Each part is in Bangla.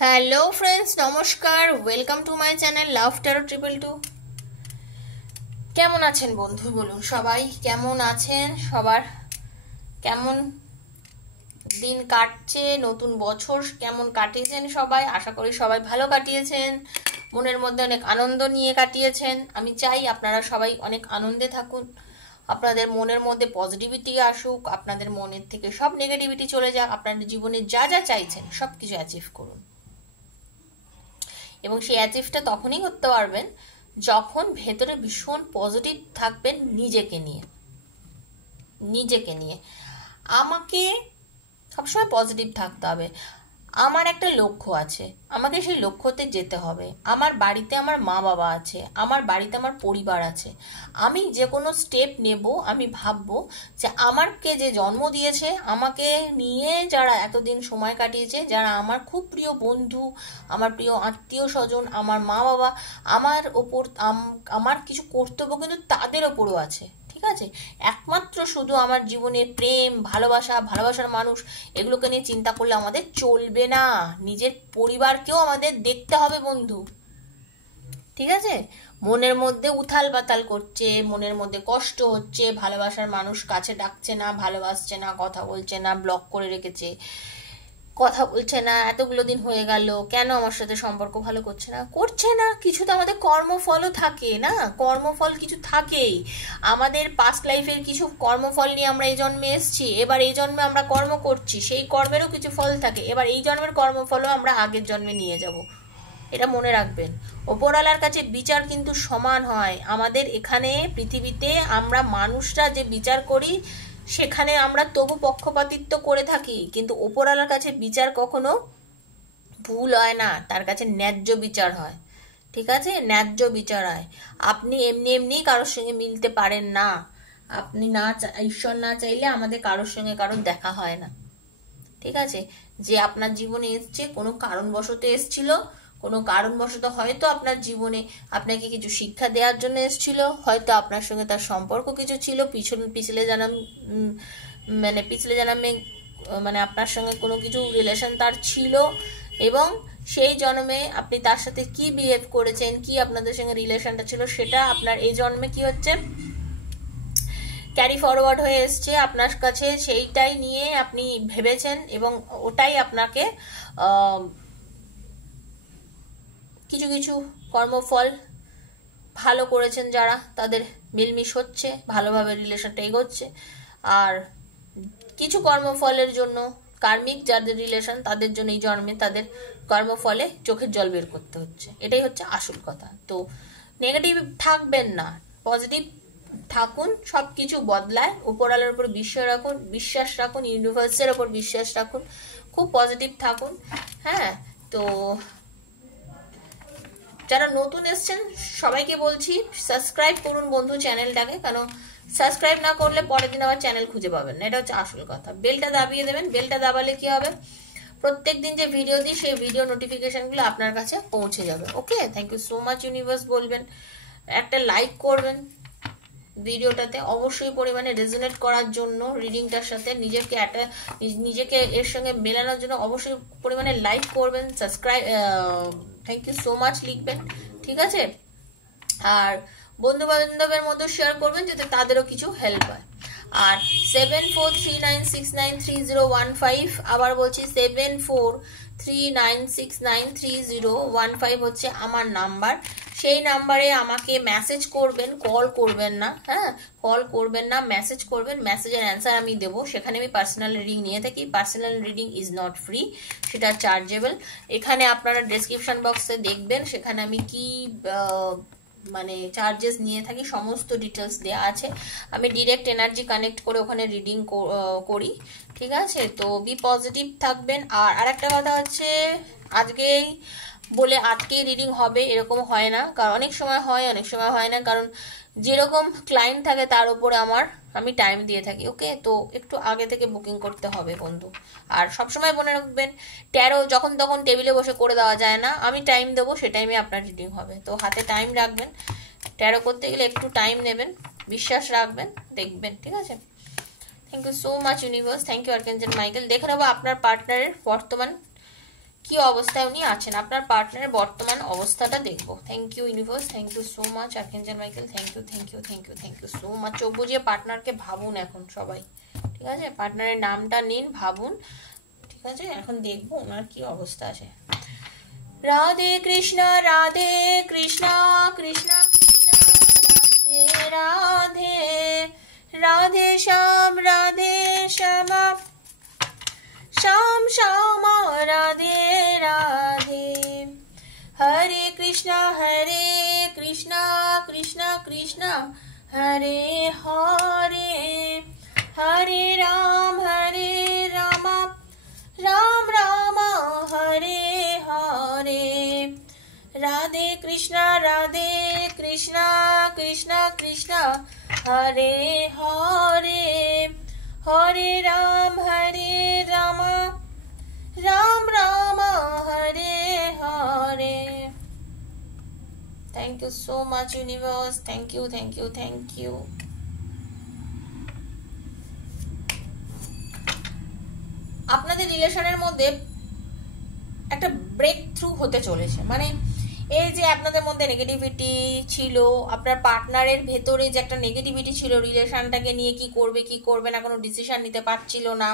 হ্যালো ফ্রেন্ডস, নমস্কার। Welcome to my channel love taro 222। কেমন আছেন বন্ধু? বলুন সবাই কেমন আছেন? সবার কেমন দিন কাটছে? নতুন বছর কেমন কাটিয়েছেন সবাই? আশা করি সবাই ভালো কাটিয়েছেন, মনের মধ্যে অনেক আনন্দ নিয়ে কাটিয়েছেন। আমি চাই আপনারা সবাই অনেক আনন্দে থাকুন, আপনাদের মনের মধ্যে পজিটিভিটি আসুক, আপনাদের মনের থেকে সব নেগেটিভিটি চলে যাক, আপনাদের জীবনে যা যা চাইছেন সব কিছু অ্যাচিভ করুন। এবং সেই অ্যাচিভটা তখনই করতে পারবেন যখন ভেতরে ভীষণ পজিটিভ থাকবেন নিজেকে নিয়ে। আমাকে সবসময় পজিটিভ থাকতে হবে। আমার একটা লক্ষ্য আছে, আমাকে সেই লক্ষ্যতে যেতে হবে। আমার বাড়িতে আমার মা বাবা আছে, আমার বাড়িতে আমার পরিবার আছে। আমি যে কোনো স্টেপ নেব, আমি ভাববো যে আমাকে যে জন্ম দিয়েছে, আমাকে নিয়ে যারা এতদিন সময় কাটিয়েছে, যারা আমার খুব প্রিয় বন্ধু, আমার প্রিয় আত্মীয় স্বজন, আমার মা বাবা, আমার ওপর আমার কিছু কর্তব্য কিন্তু তাদের ওপরও আছে। ঠিক আছে, একমাত্র শুধু আমার জীবনে প্রেম, ভালোবাসার মানুষ, এগুলোকে নিয়ে চিন্তা করলে আমাদের চলবে না। নিজের পরিবারকেও আমাদের দেখতে হবে বন্ধু। ঠিক আছে, মনের মধ্যে উথাল পাতাল করছে, মনের মধ্যে কষ্ট হচ্ছে, ভালোবাসার মানুষ কাছে ডাকছে না, ভালোবাসছে না, কথা বলছে না, ব্লক করে রেখেছে, কথা বলছে না, এতগুলো দিন হয়ে গেল, কেন আমার সাথে সম্পর্ক ভালো করছে না, কিছু তো আমাদের কর্মফলও থাকে না, কর্মফল কিছু থাকেই। আমাদের পাস্ট লাইফের কিছু কর্মফল নিয়ে আমরা এই জন্মে এসেছি, এবার এই জন্মে আমরা কর্ম করছি, সেই কর্মেরও কিছু ফল থাকে, এবার এই জন্মের কর্মফলও আমরা আগের জন্মে নিয়ে যাব। এটা মনে রাখবেন। ওপরওয়ালার কাছে বিচার কিন্তু সমান হয়। আমাদের এখানে পৃথিবীতে আমরা মানুষরা যে বিচার করি, সেখানে আমরা তবু পক্ষপাতিত্ব করে থাকি, কিন্তু ওপরওয়ালার কাছে বিচার কখনো ভুল হয় না, তার কাছে ন্যায্য বিচার হয়। ঠিক আছে, ন্যায্য বিচার হয়। আপনি এমনি এমনি কারোর সঙ্গে মিলতে পারেন না। আপনি না ঈশ্বর না চাইলে আমাদের কারোর সঙ্গে কারোর দেখা হয় না। ঠিক আছে, যে আপনার জীবনে এসছে কোনো কারণবশত এসছিল, কোনো কারণবশত হয়তো আপনার জীবনে আপনাকে কিছু শিক্ষা দেওয়ার জন্য এসছিল, হয়তো আপনার সঙ্গে তার সম্পর্ক কিছু ছিল, পিছলে জন্মে মানে আপনার সঙ্গে কোনো কিছু রিলেশন তার ছিল, এবং সেই জন্মে আপনি তার সাথে কি বিহেভ করেছেন, কি আপনাদের সঙ্গে রিলেশনটা ছিল, সেটা আপনার এই জন্মে কি হচ্ছে ক্যারি ফরওয়ার্ড হয়ে এসছে আপনার কাছে, সেইটাই নিয়ে আপনি ভেবেছেন, এবং ওটাই আপনাকে কিছু কিছু কর্মফল ভালো করেছেন যারা, তাদের মিলমিশ হচ্ছে, ভালোভাবে রিলেশনটা এগোচ্ছে। আর কিছু কর্মফলের জন্য কার্মিক যাদের রিলেশন, তাদের জন্য এই জন্মে তাদের কর্মফলে চোখের জল বের করতে হচ্ছে। এটাই হচ্ছে আসল কথা। তো নেগেটিভ থাকবেন না, পজিটিভ থাকুন, সব কিছু বদলায়। উপরওয়ালার উপর বিশ্বাস রাখুন, ইউনিভার্সের উপর বিশ্বাস রাখুন, খুব পজিটিভ থাকুন। হ্যাঁ, তো যারা নতুন এসছেন সবাইকে বলছি সাবস্ক্রাইব করুন বন্ধু চ্যানেলটাকে, কারণ সাবস্ক্রাইব না করলে পরের দিন আবার চ্যানেল খুঁজে পাবেন না, এটা হচ্ছে আসল কথা। বেলটা দাবিয়ে দেবেন, বেলটা দাবালে কি হবে, প্রত্যেক দিন যে ভিডিও দিই সেই ভিডিও নোটিফিকেশনগুলো আপনার কাছে পৌঁছে যাবে। Okay, thank you so much universe বলবেন, একটা লাইক করবেন ভিডিওটাতে, অবশ্যই পরিমাণে রেজোনেট করার জন্য রিডিংটার সাথে নিজেকে এর সঙ্গে মেলানোর জন্য অবশ্যই পরিমাণে লাইক করবেন, subscribe, thank you so much লিখবেন। ঠিক আছে, আর বন্ধু বান্ধবের মধ্যে শেয়ার করবেন যাতে তাদেরও কিছু হেল্প হয়। আর 7439693015, আবার বলছি 7439693015 হচ্ছে আমার নাম্বার। সেই নাম্বারে আমাকে মেসেজ করবেন, কল করবেন না। হ্যাঁ, কল করবেন না, মেসেজ করবেন, মেসেজের অ্যান্সার আমি দেবো। সেখানে আমি পার্সোনাল রিডিং নিয়ে থাকি। Personal reading is not free, সেটা চার্জেবল। এখানে আপনারা ডেসক্রিপশন বক্সে দেখবেন, সেখানে আমি কি মানে চার্জেস নিয়ে থাকি সমস্ত ডিটেলস দেওয়া আছে। আমি ডিরেক্ট এনার্জি কানেক্ট করে ওখানে রিডিং করি। ঠিক আছে, তো বি পজিটিভ থাকবেন। আর আরেকটা কথা হচ্ছে, আজকেই বলে আজকেই রিডিং হবে এরকম হয় না, কারণ অনেক সময় হয়, অনেক সময় হয় না, কারণ যেরকম ক্লায়েন্ট থাকে তার উপরে আমি টাইম দিয়ে থাকি। ওকে, তো একটু আগে থেকে বুকিং করতে হবে বন্ধু। আর সবসময় মনে রাখবেন, ট্যারো যখন তখন টেবিলে বসে করে দেওয়া যায় না, আমি টাইম দেবো, সে টাইমে আপনার রিডিং হবে। তো হাতে টাইম রাখবেন, ট্যারো করতে গেলে একটু টাইম নেবেন, বিশ্বাস রাখবেন, দেখবেন। ঠিক আছে, thank you so much universe, thank you archangel Michael. দেখে নেবো আপনার পার্টনারের বর্তমান কি অবস্থায় উনি আছেন, আপনার পার্টনারের বর্তমান অবস্থাটা দেখবো। Thank you universe, thank you so much archangel Michael, thank you thank you thank you thank you so much. চোখ বুঝিয়ে পার্টনারকে ভাবুন এখন সবাই, ঠিক আছে? পার্টনারের নামটা নিন, ভাবুন, ঠিক আছে? এখন দেখবো ওনার কি অবস্থা আছে। Radhe Krishna Radhe Krishna Krishna Krishna Radhe Radhe, Radhe Shyam Shyam Shyam Radhe Radhe, Hare Krishna Krishna Krishna Hare Hare, Hare Ram Ram Ram Hare Hare, Radhe Krishna Krishna Krishna Hare Hare, Hare Ram Ram Ram Hare Hare. Thank you so much universe, thank you thank you thank you. আপনাদের রিলেশনের মধ্যে একটা ব্রেক থ্রু হতে চলেছে, মানে এই যে আপনাদের মধ্যে নেগেটিভিটি ছিল, আপনার পার্টনারের ভেতরে যে একটা নেগেটিভিটি ছিল রিলেশনটাকে নিয়ে, কি করবে না, কোনো ডিসিশন নিতে পারছিল না,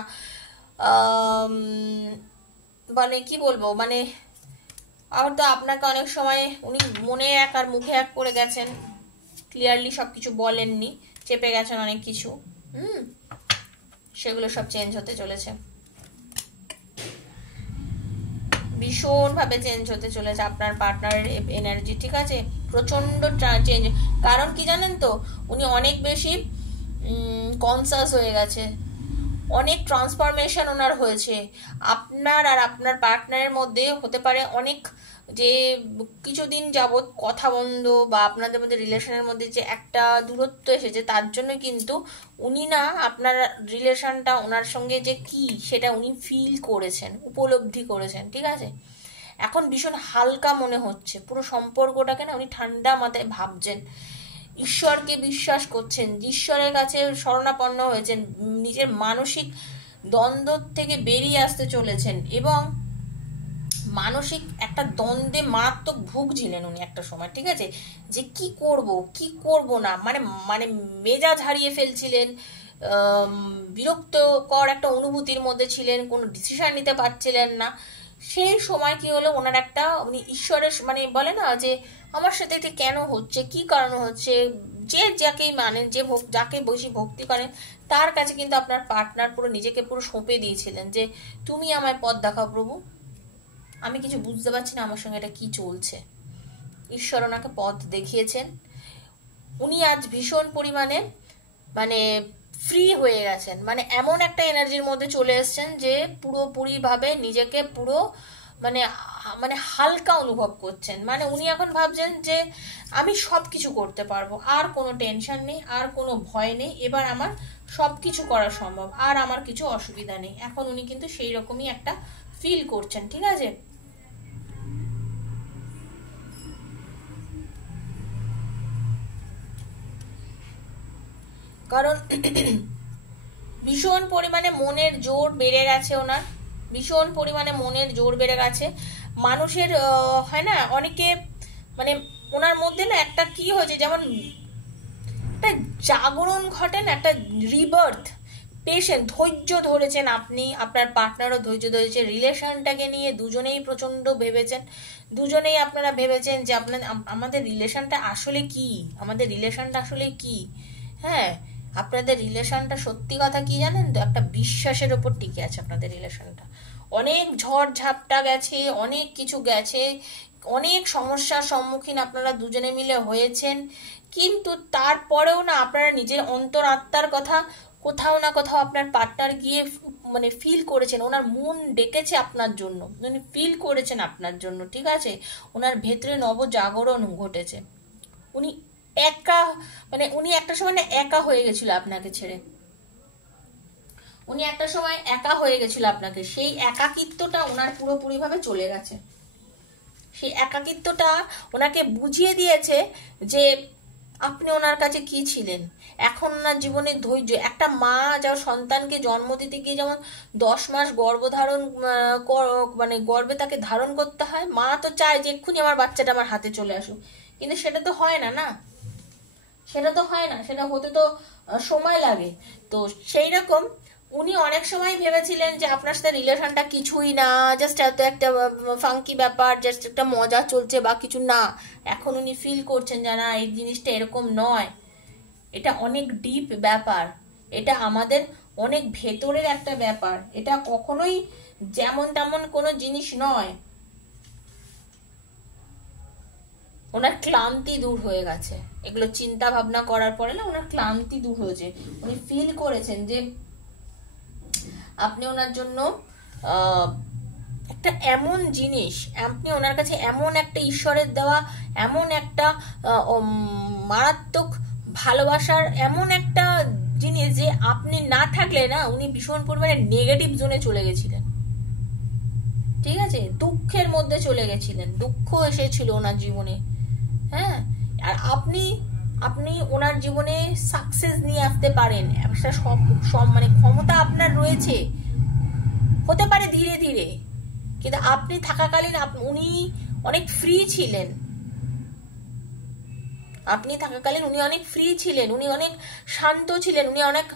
মানে কি বলবো, মানে আর তো আপনাকে অনেক সময় উনি মনে এক আর মুখে এক করে গেছেন, ক্লিয়ারলি সব কিছু বলেননি, চেপে গেছেন অনেক কিছু, সেগুলো সব চেঞ্জ হতে চলেছে, ভীষণভাবে চেঞ্জ হতে চলেছে আপনার পার্টনারের এনার্জি, ঠিক আছে? প্রচন্ড চেঞ্জ। কারণ কি জানেন তো, উনি অনেক বেশি কনসাস হয়ে গেছে, অনেক ট্রান্সফরমেশন ওনার হয়েছে। আপনার আর আপনার পার্টনারের মধ্যে হতে পারে অনেক যে কিছুদিন যাবৎ কথা বন্ধ বা আপনাদের মধ্যে রিলেশনের মধ্যে যে একটা দূরত্ব এসেছে, তার জন্য কিন্তু উনি না আপনার রিলেশনটা ওনার সঙ্গে যে কি সেটা উনি ফিল করেছেন, উপলব্ধি করেছেন, ঠিক আছে? এখন ভীষণ হালকা মনে হচ্ছে, পুরো সম্পর্কটাকে না উনি ঠান্ডা মাথায় ভাবছেন, ঈশ্বরকে বিশ্বাস করছেন, ঈশ্বরের কাছে শরণাপন্ন হয়েছেন, নিজের মানসিক দ্বন্দ্ব থেকে বেরিয়ে আসতে চলেছেন, এবং মানসিক একটা দ্বন্দ্বে মারাত্মক ভুগছিলেন উনি একটা সময়, ঠিক আছে? যে কি করব না, মানে মানে মেজাজ হারিয়ে ফেলছিলেন, বিরক্তকর একটা অনুভূতির মধ্যে ছিলেন, কোনো ডিসিশন নিতে পারছিলেন না। সেই সময় কি হলো, ওনার একটা উনি ঈশ্বরের মানে বলে না যে আমার সাথে এটি কেন হচ্ছে, কি কারণে হচ্ছে, যে যাকেই মানেন, যে যাকে বেশি ভক্তি করেন, তার কাছে কিন্তু আপনার পার্টনার পুরো নিজেকে পুরো সঁপে দিয়েছিলেন যে তুমি আমায় পথ দেখাও প্রভু, আমি কিছু বুঝতে পারছি না আমার সঙ্গে এটা কি চলছে। ঈশ্বর ওনাকে পথ দেখিয়েছেন, উনি আজ ভীষণ পরিমাণে মানে ফ্রি হয়ে গেছেন, মানে এমন একটা এনার্জির মধ্যে চলে এসেছেন যে পুরোপুরিভাবে নিজেকে পুরো মানে মানে হালকা অনুভব করছেন। মানে উনি এখন ভাবছেন যে আমি সব কিছু করতে পারবো, আর কোনো টেনশন নেই, আর কোনো ভয় নেই, এবার আমার সব কিছু করা সম্ভব, আর আমার কিছু অসুবিধা নেই। এখন উনি কিন্তু সেই রকমই একটা ফিল করছেন, ঠিক আছে? কারণ ভীষণ পরিমাণে মনের জোর বেড়ে গেছে ওনার, ভীষণ পরিমাণে মনের জোর বেড়ে গেছে। মানুষের হয় না অনেকে, মানে ওনার মধ্যে না একটা কি হয়েছে, যেমন একটা জাগরণ ঘটেন, একটা রিবার্থ, পেশেন্ট, ধৈর্য ধরেছেন আপনি, আপনার পার্টনারও ধৈর্য ধরেছে, রিলেশনটাকে নিয়ে দুজনেই প্রচণ্ড ভেবেছেন, দুজনেই আপনারা ভেবেছেন যে আমাদের রিলেশনটা আসলে কি, আমাদের রিলেশনটা আসলে কি। হ্যাঁ, আপনাদের রিলেশনটা সত্যি কথা কি জানেন তো, একটা বিশ্বাসের ওপর টিকে আছে আপনাদের রিলেশনটা। অনেক ঝড় ঝাপটা গেছে, অনেক কিছু গেছে, অনেক সমস্যার সম্মুখীন আপনারা দুজনে মিলে হয়েছেন, কিন্তু তারপরেও না আপনারা নিজের অন্তরাত্মার কথা কোথাও না কোথাও আপনার পার্টনার গিয়ে মানে ফিল করেছেন, ওনার মন ডেকেছে আপনার জন্য, উনি ফিল করেছেন আপনার জন্য, ঠিক আছে? ওনার ভেতরে নবজাগরণ ঘটেছে। উনি একা, মানে উনি একটা সময় না একা হয়ে গেছিল আপনাকে ছেড়ে, উনি একটা সময় একা হয়ে গেছিল আপনাকে, সেই একাকিত্বটা ওনার পুরোপুরিভাবে চলে গেছে। সেই একাকিত্বটা ওনাকে বুঝিয়ে দিয়েছে যে আপনি ওনার কাছে কি ছিলেন? এখন ওনার জীবনে ধৈর্য, একটা মা যার সন্তানকে জন্ম দিতে গিয়ে যেমন 10 মাস গর্ভধারণ মানে গর্ভে তাকে ধারণ করতে হয়, মা তো চায় যে এক্ষুনি আমার বাচ্চাটা আমার হাতে চলে আসুক, কিন্তু সেটা তো হয় না, না সেটা তো হয় না, সেটা হতে তো সময় লাগে। তো সেই রকম উনি অনেক সময় ভেবেছিলেন যে আপনার সাথে রিলেশনটা কিছুই না, জাস্ট এত একটা ফাঙ্কি ব্যাপার, জাস্ট একটা মজা চলছে বা কিছু না। এখন উনি ফিল করছেন যে না, এই জিনিসটা এরকম নয়, এটা অনেক ডিপ ব্যাপার, এটা আমাদের অনেক ভেতরের একটা ব্যাপার, এটা কখনোই যেমন তেমন কোনো জিনিস নয়। ওনার ক্লান্তি দূর হয়ে গেছে এগুলো চিন্তা ভাবনা করার পরে, না ওনার ক্লান্তি দূর হয়েছে। উনি ফিল করেছেন যে আপনি ওনার জন্য একটা এমন জিনিস, আপনি ওনার কাছে এমন একটা ঈশ্বরের দেওয়া এমন একটা মারাত্মক ভালোবাসার এমন একটা জিনিস যে আপনি না থাকলে না উনি ভীষণ পরিমাণে নেগেটিভ জোনে চলে গেছিলেন, ঠিক আছে, দুঃখের মধ্যে চলে গেছিলেন, দুঃখ এসেছিল ওনার জীবনে। হ্যাঁ, আর আপনি আপনি ওনার জীবনে সাকসেস নিয়ে আসতে পারেন, একটা সব মানে ক্ষমতা আপনার রয়েছে, হতে পারে ধীরে ধীরে, কিন্তু আপনি থাকাকালীন উনি অনেক ফ্রি ছিলেন, আপনি থাকাকালীন উনি অনেক ফ্রি ছিলেন, উনি অনেক শান্ত ছিলেন, উনি অনেক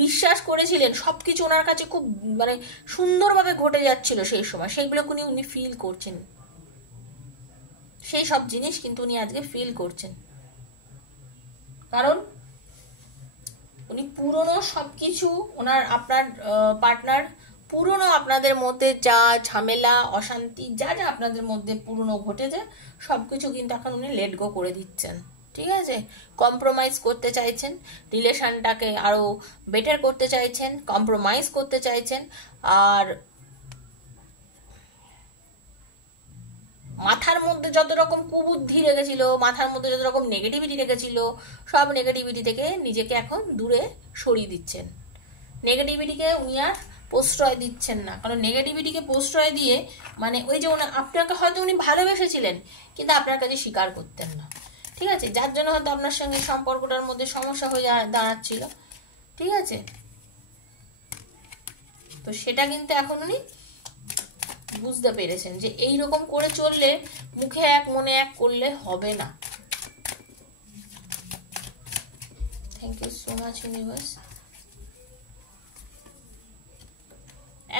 বিশ্বাস করেছিলেন, সবকিছু ওনার কাছে খুব মানে সুন্দরভাবে ঘটে যাচ্ছিল সেই সময়, সেইগুলো উনি ফিল করছেন, সেই সব জিনিস কিন্তু উনি আজকে ফিল করছেন, কারণ উনি পুরনো সবকিছু ওনার আপনার পার্টনার পুরনো আপনাদের মধ্যে যা ঝামেলা অশান্তি যা যা আপনাদের মধ্যে পুরনো ঘটেছে সবকিছু কিন্তু এখন উনি লেট গো করে দিচ্ছেন, ঠিক আছে, কম্প্রোমাইজ করতে চাইছেন, রিলেশনটাকে আরো বেটার করতে চাইছেন, কম্প্রোমাইজ করতে চাইছেন, আর মাথার মধ্যে যত রকম কুবুদ্ধি রেখেছিল, মাথার মধ্যে যত রকম নেগেটিভিটি রেখেছিল, সব নেগেটিভিটি থেকে নিজেকে এখন দূরে সরিয়ে দিচ্ছেন, নেগেটিভিটিকে উনি আর প্রশ্রয় দিচ্ছেন না, কারণ নেগেটিভিটিকে প্রশ্রয় দিয়ে মানে ওই যে আপনাকে হয়তো উনি ভালোবেসেছিলেন কিন্তু আপনার কাছে স্বীকার করতেন না, ঠিক আছে, যার জন্য হয়তো আপনার সঙ্গে সম্পর্কটার মধ্যে সমস্যা হয়ে দাঁড়াচ্ছিল, ঠিক আছে, তো সেটা কিন্তু এখন উনি বুঝতে পেরেছেন যে এই রকম করে চললে মুখে এক মনে এক করলে হবে না। Thank you so much universe.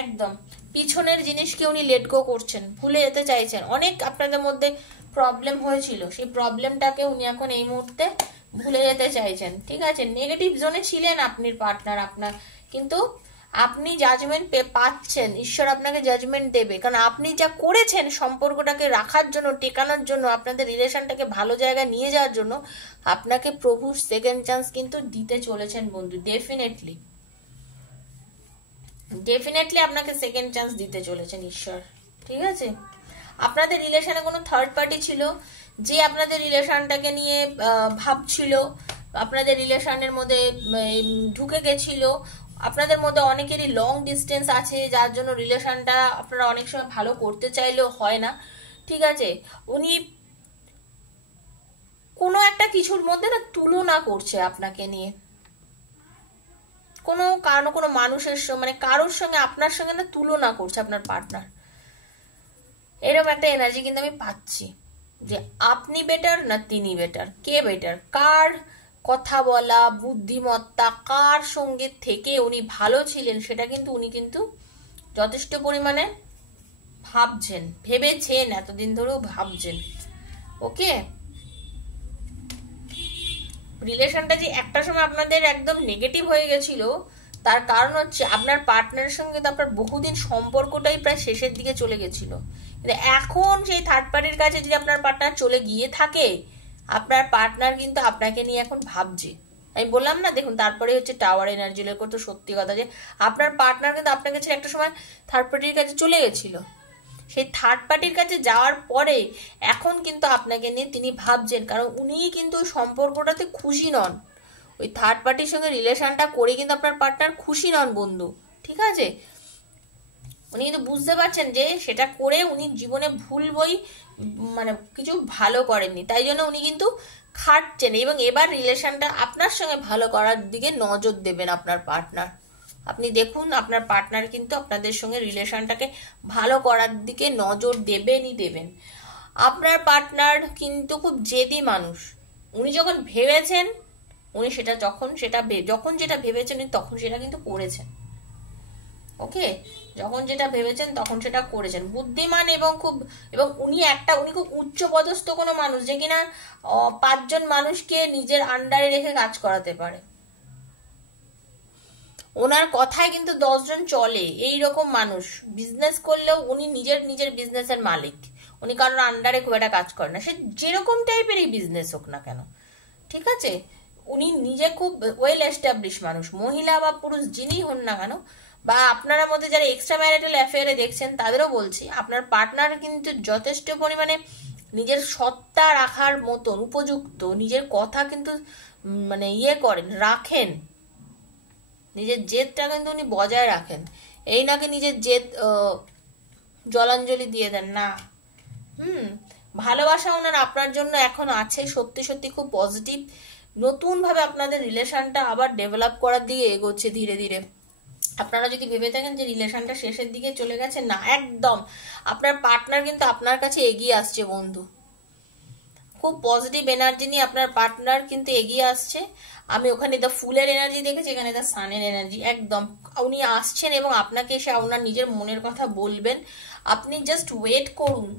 একদম পিছনের জিনিসকে উনি লেট গো করছেন, ভুলে যেতে চাইছেন, অনেক আপনাদের মধ্যে প্রবলেম হয়েছিল সেই প্রবলেমটাকে উনি এখন এই মুহূর্তে ভুলে যেতে চাইছেন, ঠিক আছে, নেগেটিভ জোনে ছিলেন আপনি পার্টনার আপনার, কিন্তু আপনি জাজমেন্ট পাচ্ছেন, ঈশ্বর আপনাকে জাজমেন্ট দেবে, কারণ আপনি যা করেছেন সম্পর্কটাকে রাখার জন্য, টেকানোর জন্য, আপনাদের রিলেশনটাকে ভালো জায়গায় নিয়ে যাওয়ার জন্য আপনাকে প্রভু সেকেন্ড চান্স কিন্তু দিতে চলেছেন বন্ধু, ডেফিনেটলি ডেফিনেটলি আপনাকে সেকেন্ড চান্স দিতে চলেছেন ঈশ্বর, ঠিক আছে। আপনাদের রিলেশনে কোনো থার্ড পার্টি ছিল যে আপনাদের রিলেশনটাকে নিয়ে ভাবছিল, আপনাদের রিলেশনের মধ্যে ঢুকে গেছিল, আপনাদের মধ্যে অনেকেরই লং ডিস্টেন্স আছে যার জন্য রিলেশনটা আপনারা অনেক সময় ভালো করতে চাইলেও হয় না, ঠিক আছে, উনি কোনো একটা কিছুর মধ্যে না তুলনা করছে আপনাকে নিয়ে, কোনো কারণ কোনো মানুষের মানে কারোর সঙ্গে আপনার সঙ্গে না তুলনা করছে আপনার পার্টনার, এরকম একটা এনার্জি কিন্তু আমি পাচ্ছি যে আপনি বেটার না তিনি বেটার, কে বেটার, কার কথা বলা বুদ্ধিমত্তা, কার সঙ্গে থেকে উনি ভালো ছিলেন সেটা কিন্তু উনি কিন্তু যথেষ্ট পরিমাণে ভাবছেন, ভেবেছেন, এতদিন ধরেও ভাবছেন, ওকে। রিলেশনটা যে একটা সময় আপনাদের একদম নেগেটিভ হয়ে গেছিল তার কারণ হচ্ছে আপনার পার্টনারের সঙ্গে তো আপনার বহুদিন সম্পর্কটাই প্রায় শেষের দিকে চলে গেছিল, কিন্তু এখন সেই থার্ড পার্টির কাছে যদি আপনার পার্টনার চলে গিয়ে থাকে আপনার পার্টনার কিন্তু আপনাকে নিয়ে এখন ভাবছে, আমি বললাম না দেখুন, তারপরে হচ্ছে টাওয়ার এনার্জি লেগে তো সত্যি কথা যে আপনার পার্টনার কিন্তু আপনার কাছে একটা সময় থার্ড পার্টির কাছে চলে গেছিল, সেই থার্ড পার্টির কাছে যাওয়ার পরে এখন কিন্তু আপনাকে নিয়ে তিনি ভাবছেন, কারণ উনিই কিন্তু ওই সম্পর্কটাতে খুশি নন, ওই থার্ড পার্টির সঙ্গে রিলেশনটা করে কিন্তু আপনার পার্টনার খুশি নন বন্ধু, ঠিক আছে, উনি কিন্তু বুঝতে পারছেন যে সেটা করে উনি জীবনে ভুলবই, মানে কিছু ভালো করেননি, তাই জন্য উনি কিন্তু খাটছেন। এবং এবার রিলেশনটা আপনার সঙ্গে ভালো করার দিকে নজর দেবেন আপনার পার্টনার। আপনি দেখুন আপনার পার্টনার কিন্তু আপনাদের সঙ্গে রিলেশনটাকে ভালো করার দিকে নজর দেবেনই দেবেন। আপনার পার্টনার কিন্তু খুব জেদি মানুষ। উনি যখন ভেবেছেন, উনি সেটা যখন যেটা ভেবেছেন তখন সেটা কিন্তু করেছেন। ওকে, যখন যেটা ভেবেছেন তখন সেটা করেছেন। বুদ্ধিমান এবং উনি খুব উচ্চপদস্থ কোনো মানুষ যে কিনা 5 জন মানুষকে নিজের আন্ডারে রেখে কাজ করাতে পারে। ওনার কথায় কিন্তু 10 জন চলে, এই রকম মানুষ। বিজনেস করলেও উনি নিজের বিজনেসের মালিক। উনি কারোর আন্ডারে খুব একটা কাজ করে না, সে যেরকম টাইপেরই বিজনেস হোক না কেন, ঠিক আছে। উনি নিজে খুব ওয়েল এস্টাবলিশ মানুষ, মহিলা বা পুরুষ যিনি হন না কেন, বা আপনারা মধ্যে যারা এক্সট্রা ম্যারিটাল অ্যাফেয়ারে দেখছেন তাদেরও বলছি, আপনার পার্টনার কিন্তু যথেষ্ট পরিমাণে নিজের সত্তা রাখার মতন উপযুক্ত, নিজের কথা কিন্তু মানে রাখেন, নিজের জেদটা কিন্তু উনি বজায় রাখেন। এই নাকি নিজের জেদ জলাঞ্জলি দিয়ে দেন না। ভালোবাসা ওনার আপনার জন্য এখন আছে, সত্যি সত্যি খুব পজিটিভ। নতুন ভাবে আপনাদের রিলেশনটা আবার ডেভেলপ করার দিকে এগোচ্ছে ধীরে ধীরে। আপনারা যদি ভেবে থাকেন যে রিলেশনটা শেষের দিকে চলে গেছে, না, একদম। আপনার পার্টনার কিন্তু আপনার কাছে এগিয়ে আসছে বন্ধু। খুব পজিটিভ এনার্জি নিয়ে আপনার পার্টনার কিন্তু এগিয়ে আসছে। আমি ওখানে দ্য ফুলের এনার্জি দেখেছি, এখানে দ্য সানের এনার্জি। একদম উনি আসছেন এবং আপনাকে এসে ওনার নিজের মনের কথা বলবেন। আপনি জাস্ট ওয়েট করুন।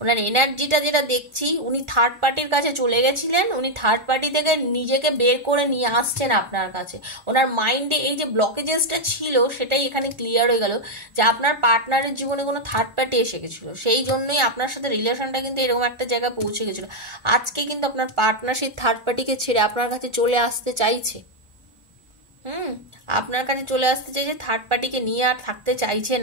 ওনার এনার্জিটা যেটা দেখছি, উনি থার্ড পার্টির কাছে চলে গেছিলেন, উনি থার্ড পার্টি থেকে নিজেকে বের করে নিয়ে আসছেন আপনার কাছে। ওনার মাইন্ডে এই যে ব্লকেজেসটা ছিল সেটাই এখানে ক্লিয়ার হয়ে গেল যে আপনার পার্টনারের জীবনে কোনো থার্ড পার্টি এসে গেছিল, সেই জন্যই আপনার সাথে রিলেশনটা কিন্তু এরকম একটা জায়গায় পৌঁছে গেছিল। আজকে কিন্তু আপনার পার্টনার সেই থার্ড পার্টিকে ছেড়ে আপনার কাছে চলে আসতে চাইছে। আপনার কাছে চলে আসতে চাইছে, থার্ড পার্টিকে নিয়ে আর থাকতে চাইছে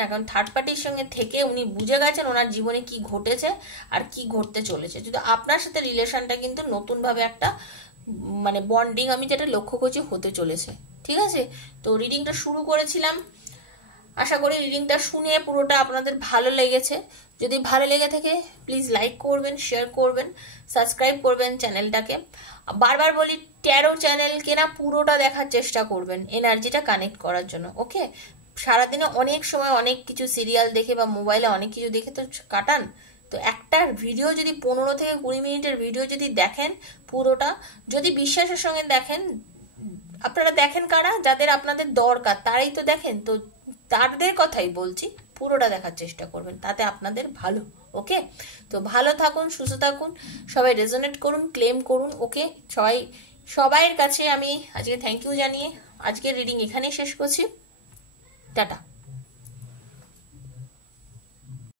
না। কারণ থার্ড পার্টির সঙ্গে থেকে উনি বুঝে গেছেন ওনার জীবনে কি ঘটেছে আর কি ঘটতে চলেছে। যদি আপনার সাথে রিলেশনটা কিন্তু নতুনভাবে একটা মানে বন্ডিং আমি যেটা লক্ষ্য করছি হতে চলেছে, ঠিক আছে। তো রিডিংটা শুরু করেছিলাম, আশা করি রিডিংটা শুনে পুরোটা আপনাদের ভালো লেগেছে। যদি ভালো লেগে থাকে প্লিজ লাইক করবেন, শেয়ার করবেন, সাবস্ক্রাইব করবেন চ্যানেলটাকে। বারবার বলি ট্যারো চ্যানেলকে না পুরোটা দেখার চেষ্টা করবেন এনার্জিটা কানেক্ট করার জন্য। ওকে, সারাদিনে অনেক সময় অনেক কিছু সিরিয়াল দেখে বা মোবাইলে অনেক কিছু দেখে তো কাটান, তো একটা ভিডিও যদি 15 থেকে 20 মিনিটের ভিডিও যদি দেখেন পুরোটা, যদি বিশ্বাসের সঙ্গে দেখেন, আপনারা দেখেন কারা, যাদের আপনাদের দরকার তারাই তো দেখেন, তো তাদের কথাই বলছি, পুরোটা দেখার চেষ্টা করবেন, তাতে আপনাদের ভালো। ওকে, তো ভালো থাকুন, সুস্থ থাকুন, সবাই রেজোনেট করুন, ক্লেম করুন। ওকে, সবাইয়ের কাছে আমি আজকে থ্যাংক ইউ জানিয়ে আজকের রিডিং এখানেই শেষ করছি। টাটা।